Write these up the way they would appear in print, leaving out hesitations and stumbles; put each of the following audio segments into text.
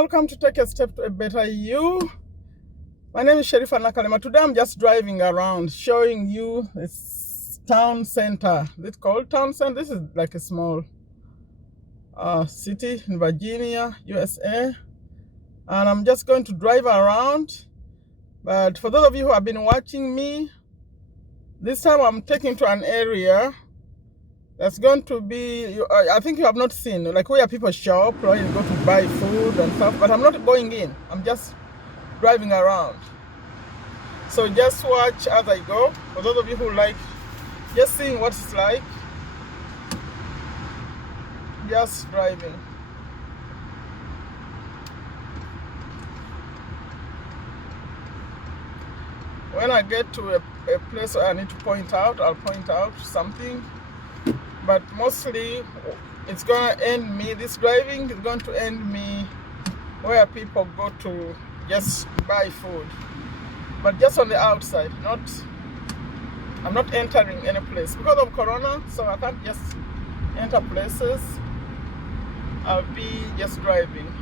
welcome to Take a Step to a Better You. My name is Sherifa Nakalema. Today I'm just driving around showing you this town center. Is it called town center? This is like a small city in Virginia, USA. And I'm just going to drive around. But for those of you who have been watching me, this time I'm taking to an area that's going to be, I think you have not seen, like where people shop, or you go to buy food and stuff, but I'm not going in. I'm just driving around. So just watch as I go. For those of you who like just seeing what it's like, just driving. When I get to a place where I need to point out, I'll point out something. But mostly it's going to end me, this driving is going to end me where people go to just buy food. But just on the outside, I'm not entering any place. Because of Corona, so I can't just enter places. I'll be just driving.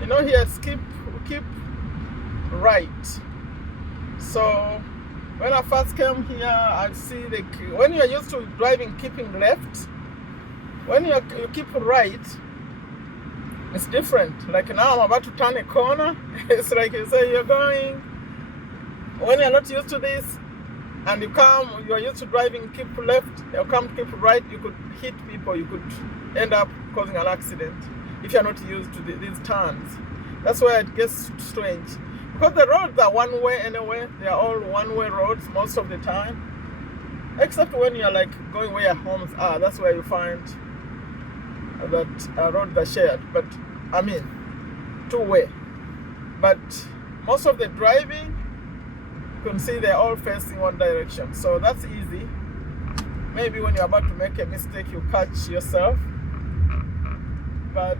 You know, here keep right. So when I first came here, I see when you're used to driving keeping left, when you keep right, it's different. Like now I'm about to turn a corner. It's like you say you're going. When you're not used to this, and you're used to driving keep left, you come keep right, you could hit people, you could end up causing an accident if you're not used to these turns. That's why it gets strange. Because the roads are one way anyway. They are all one-way roads most of the time. Except when you're like going where your homes are. That's where you find that roads are shared. But, I mean, two-way. But most of the driving, you can see they're all facing one direction. So that's easy. Maybe when you're about to make a mistake, you catch yourself. But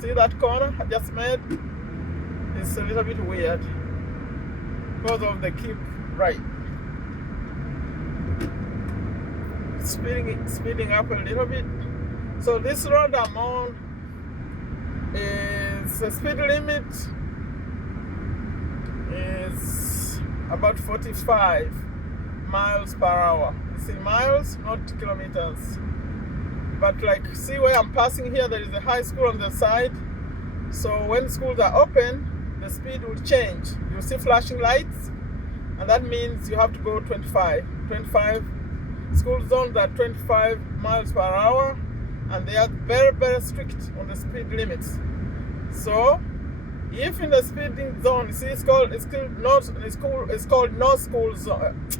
see that corner I just made? It's a little bit weird because of the keep right. Speeding up a little bit. So this road I'm on is the speed limit is about 45 miles per hour. You see miles, not kilometers. But like, see where I'm passing here, there is a high school on the side. So when schools are open, the speed will change. You'll see flashing lights, and that means you have to go 25. School zones are 25 miles per hour, and they are very, very strict on the speed limits. So if in the speeding zone, you see it's called no school zone.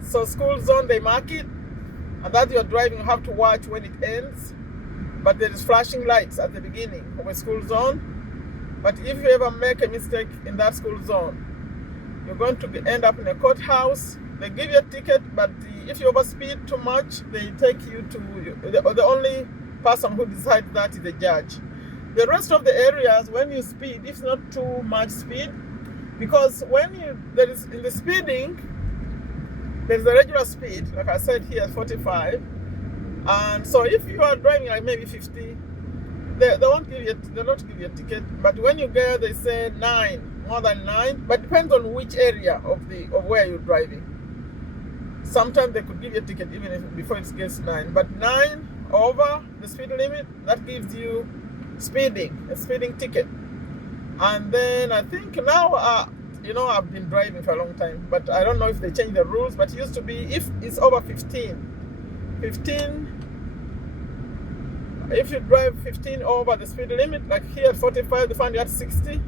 So school zone, they mark it, and that you're driving, you have to watch when it ends. But there is flashing lights at the beginning of a school zone. But if you ever make a mistake in that school zone, you're going to end up in a courthouse. They give you a ticket, but if you overspeed too much, they take you to the only person who decides that is the judge. The rest of the areas, when you speed, it's not too much speed, because there is in the speeding, there's a regular speed, like I said here, 45. And so if you are driving like maybe 50, they not give you a ticket. But when you get, they say 9, more than 9. But depends on which area of where you're driving. Sometimes they could give you a ticket even before it gets 9. But 9 over the speed limit, that gives you a speeding ticket. And then I think now, I've been driving for a long time, but I don't know if they changed the rules. But it used to be if it's over 15, if you drive 15 over the speed limit, like here at 45, they find you at 60.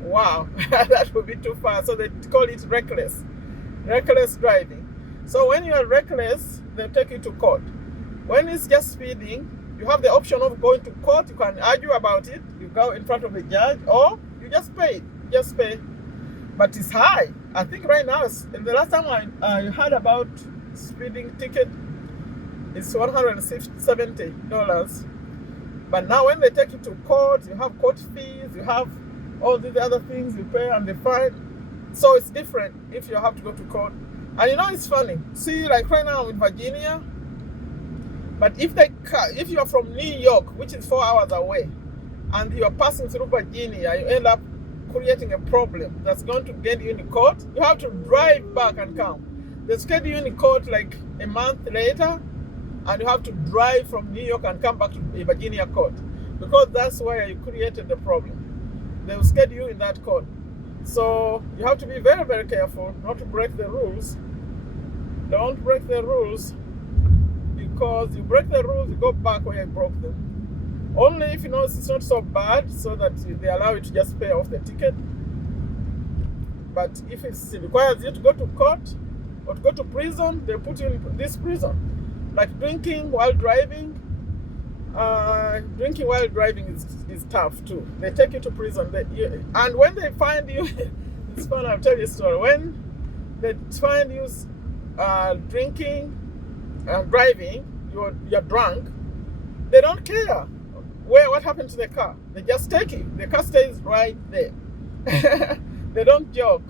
Wow, that would be too far. So they call it reckless driving. So when you are reckless, they take you to court. When it's just speeding, you have the option of going to court. You can argue about it. You go in front of the judge, or you just pay. But it's high. I think right now, the last time I heard about speeding ticket, it's $170. But now when they take you to court, you have court fees, you have all these other things you pay and the fine. So it's different if you have to go to court. And you know, it's funny. See, like right now I'm in Virginia, but if you are from New York, which is 4 hours away, and you are passing through Virginia, you end up creating a problem that's going to get you in court. You have to drive back and come. They schedule you in court like a month later, and you have to drive from New York and come back to the Virginia court, because that's where you created the problem. They will schedule you in that court. So you have to be very, very careful not to break the rules. Don't break the rules, because you break the rules, you go back where you broke them. Only if you know it's not so bad, so that they allow you to just pay off the ticket. But if it requires you to go to court or to go to prison, they put you in this prison. Like drinking while driving. Drinking while driving is tough too. They take you to prison. And when they find you, it's fun, I'll tell you a story. When they find you drinking and driving, you're drunk, they don't care what happened to the car. They just take it. The car stays right there. They don't joke.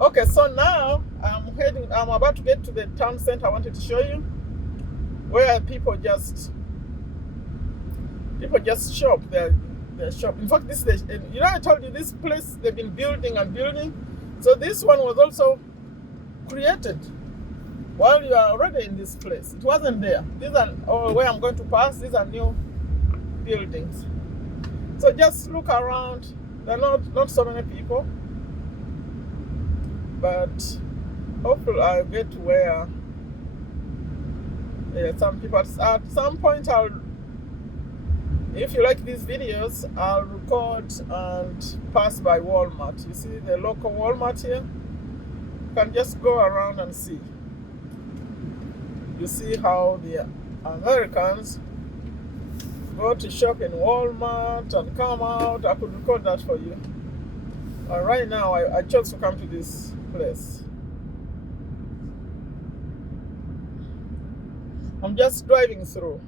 Okay, so now I'm about to get to the town center I wanted to show you, where people just shop. They shop. In fact, I told you this place they've been building and building. So this one was also created while you are already in this place. It wasn't there. These are where I'm going to pass. These are new buildings. So just look around. There are not so many people, but hopefully I'll get to where some people. At some point, if you like these videos, I'll record and pass by Walmart. You see the local Walmart here? You can just go around and see. You see how the Americans go to shop in Walmart and come out. I could record that for you. Right now, I chose to come to this place. I'm just driving through.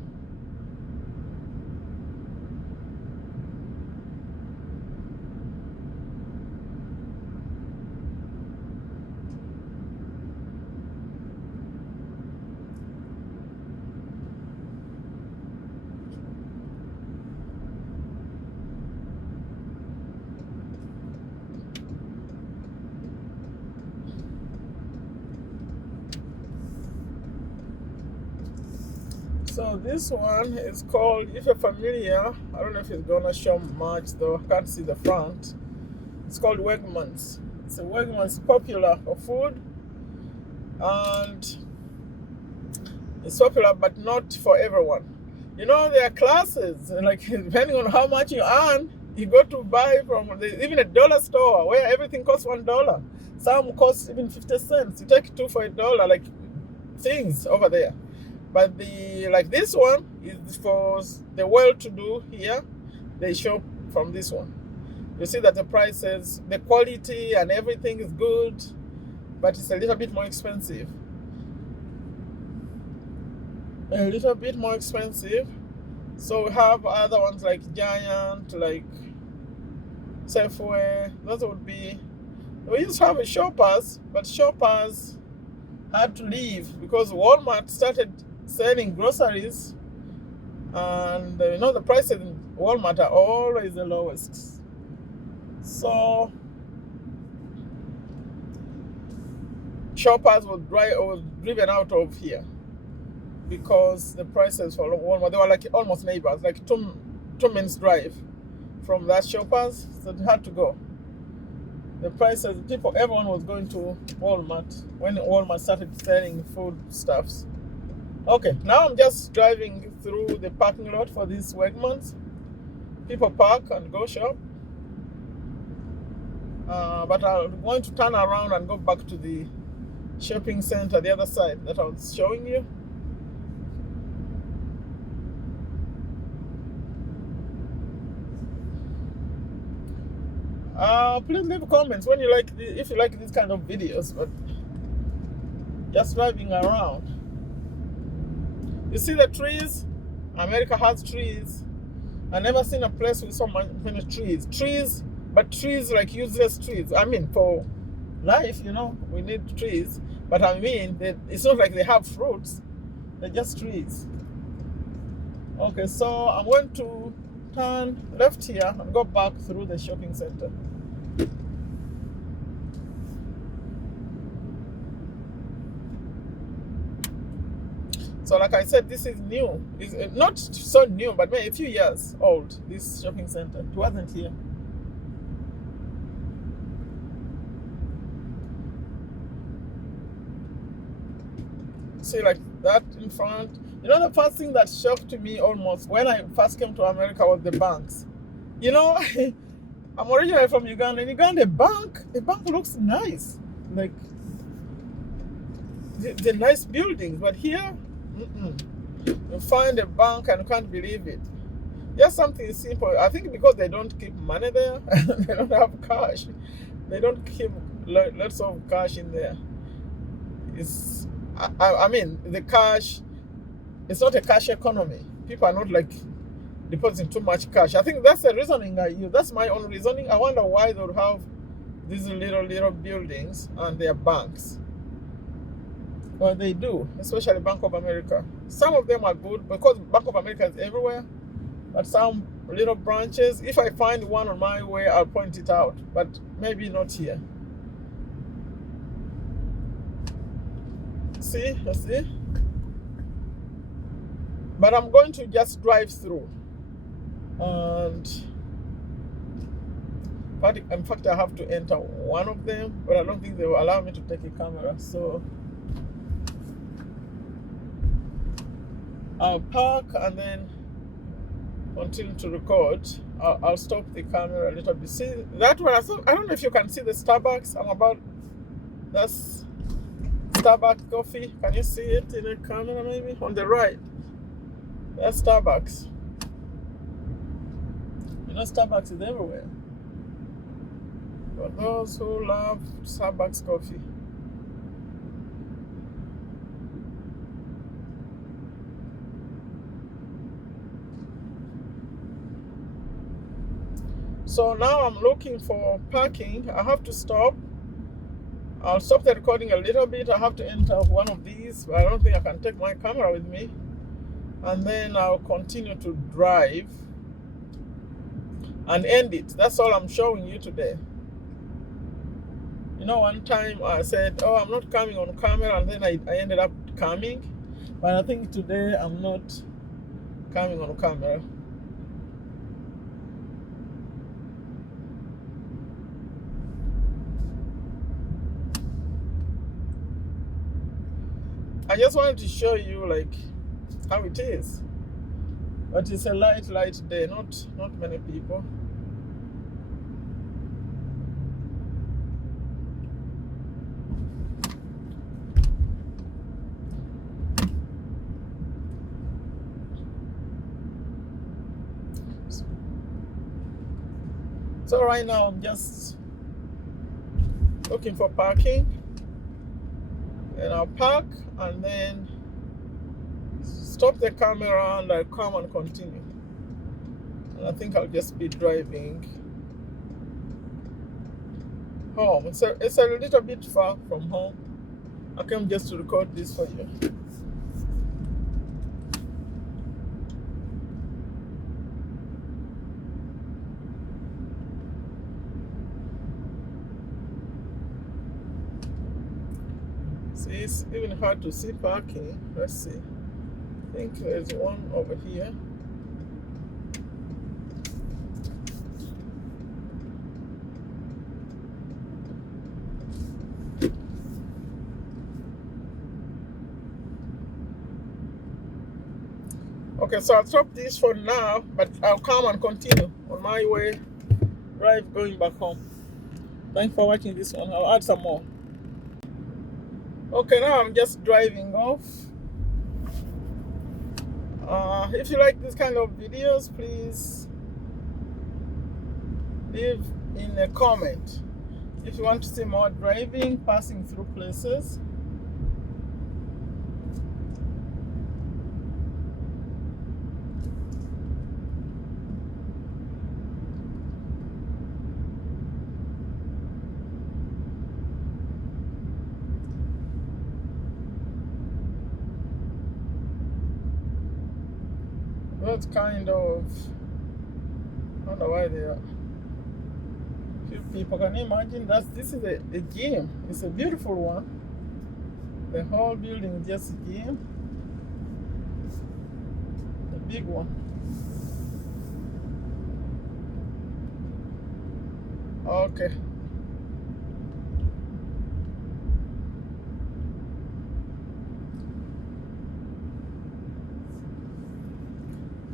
So this one is called, if you're familiar, I don't know if it's gonna show much though, I can't see the front. It's called Wegmans. It's a Wegmans, popular for food, and it's popular but not for everyone. You know, there are classes, like depending on how much you earn, you go to buy from even a dollar store where everything costs $1. Some cost even 50 cents. You take 2 for $1, like things over there. But like this one is for the well-to-do here. They shop from this one. You see that the prices, the quality and everything is good, but it's a little bit more expensive. A little bit more expensive. So we have other ones like Giant, like Safeway. Those would be. We used to have a Shoppers, but Shoppers had to leave because Walmart started selling groceries, and the prices in Walmart are always the lowest. So Shoppers was driven out of here because the prices for Walmart, they were like almost neighbors, like two minutes drive from that Shoppers, so they had to go. The prices, everyone was going to Walmart when Walmart started selling food stuffs. Okay, now I'm just driving through the parking lot for these Wegmans. People park and go shop. But I'm going to turn around and go back to the shopping center, the other side that I was showing you. Please leave comments when if you like these kind of videos, but just driving around. You see the trees? America has trees. I never seen a place with so many trees. But trees like useless trees. I mean, for life, we need trees. But I mean, it's not like they have fruits. They're just trees. Okay, so I'm going to turn left here and go back through the shopping center. So like I said, this is new. It's not so new, but maybe a few years old, this shopping center. It wasn't here. See, like that in front. The first thing that shocked me almost when I first came to America was the banks. I'm originally from Uganda. In Uganda, the bank looks nice. Like, the nice buildings. But here, you find a bank and you can't believe it. Just something simple. I think because they don't keep money there, they don't have cash. They don't keep lots of cash in there. I mean, the cash, it's not a cash economy. People are not like depositing too much cash. I think that's the reasoning I use. That's my own reasoning. I wonder why they would have these little buildings and their banks. Well, they do, especially Bank of America. Some of them are good because Bank of America is everywhere, but some little branches, if I find one on my way, I'll point it out, but maybe not here. See? But I'm going to just drive through. And in fact, I have to enter one of them, but I don't think they will allow me to take a camera. So I'll park and then continue to record. I'll stop the camera a little bit. See that one? I don't know if you can see the Starbucks. That's Starbucks coffee. Can you see it in the camera maybe? On the right. That's Starbucks. Starbucks is everywhere. For those who love Starbucks coffee. So now I'm looking for parking. I have to stop. I'll stop the recording a little bit. I have to enter one of these, but I don't think I can take my camera with me. And then I'll continue to drive and end it. That's all I'm showing you today. One time I said, oh, I'm not coming on camera, and then I ended up coming. But I think today I'm not coming on camera. I just wanted to show you like how it is. But it's a light day, not many people. So right now I'm just looking for parking, and I'll park and then stop the camera and I'll come and continue. And I think I'll just be driving home. It's a little bit far from home. I came just to record this for you. See, it's even hard to see parking. Let's see. I think there's one over here. Okay, so I'll stop this for now, but I'll come and continue on my way, drive going back home. Thanks for watching this one. I'll add some more. Okay, now I'm just driving off. If you like this kind of videos, please leave in a comment if you want to see more driving, passing through places. those kind of, I don't know why they are. Few people, can you imagine that this is a gym? It's a beautiful one. The whole building is just a gym. A big one. Okay.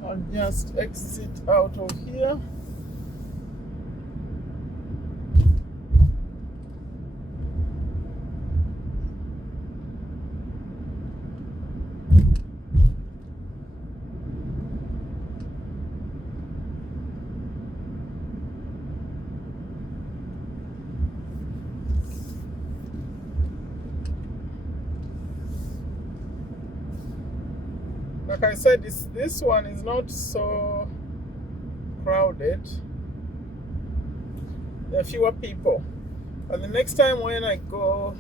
I'll just exit out of here. Like I said, this one is not so crowded. There are fewer people. And the next time when I go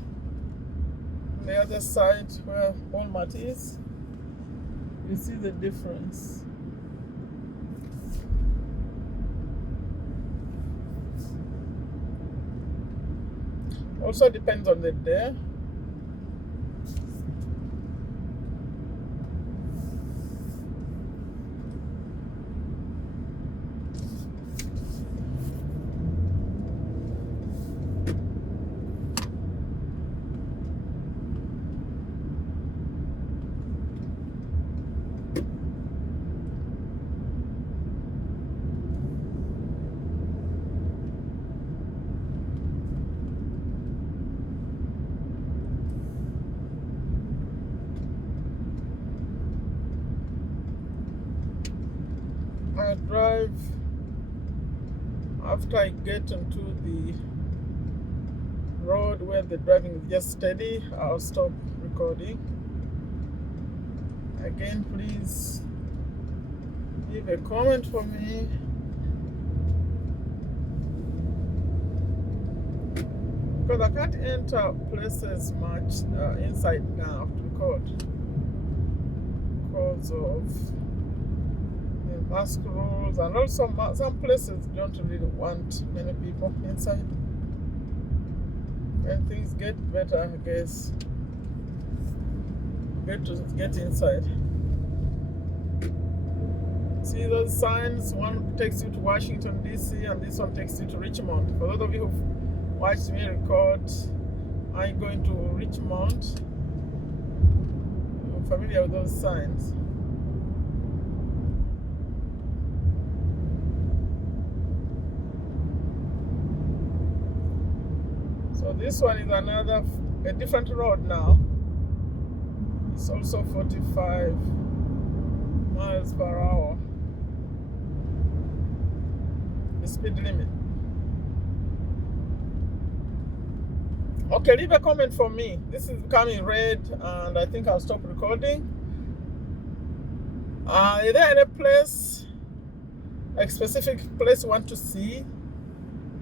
on the other side where Walmart is, you see the difference. Also depends on the day. I drive after I get onto the road where the driving is just steady. I'll stop recording. Again, please leave a comment for me. Because I can't enter places much inside now to record because of mask rules, and also some places don't really want many people inside. When things get better, I guess, get inside. See those signs? One takes you to Washington DC and this one takes you to Richmond. For those of you who've watched me record, I'm going to Richmond. I'm familiar with those signs. So this one is a different road now. It's also 45 miles per hour, the speed limit. Okay, leave a comment for me. This is becoming red and I think I'll stop recording. Is there any place, like specific place you want to see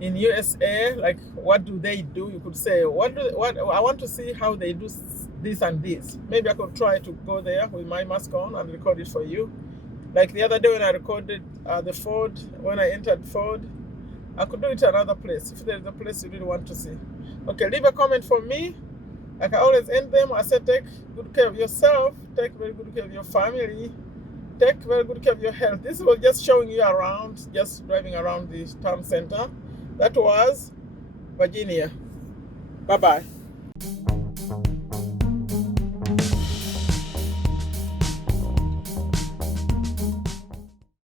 in USA? Like, what do they do? You could say, what I want to see how they do this and this. Maybe I could try to go there with my mask on and record it for you. Like the other day when I recorded the Ford, when I entered Ford, I could do it another place if there's a place you really want to see. Okay, leave a comment for me. Like I always end them, I say take good care of yourself, take very good care of your family, take very good care of your health. This was just showing you around, just driving around the town center. That was Virginia. Bye-bye.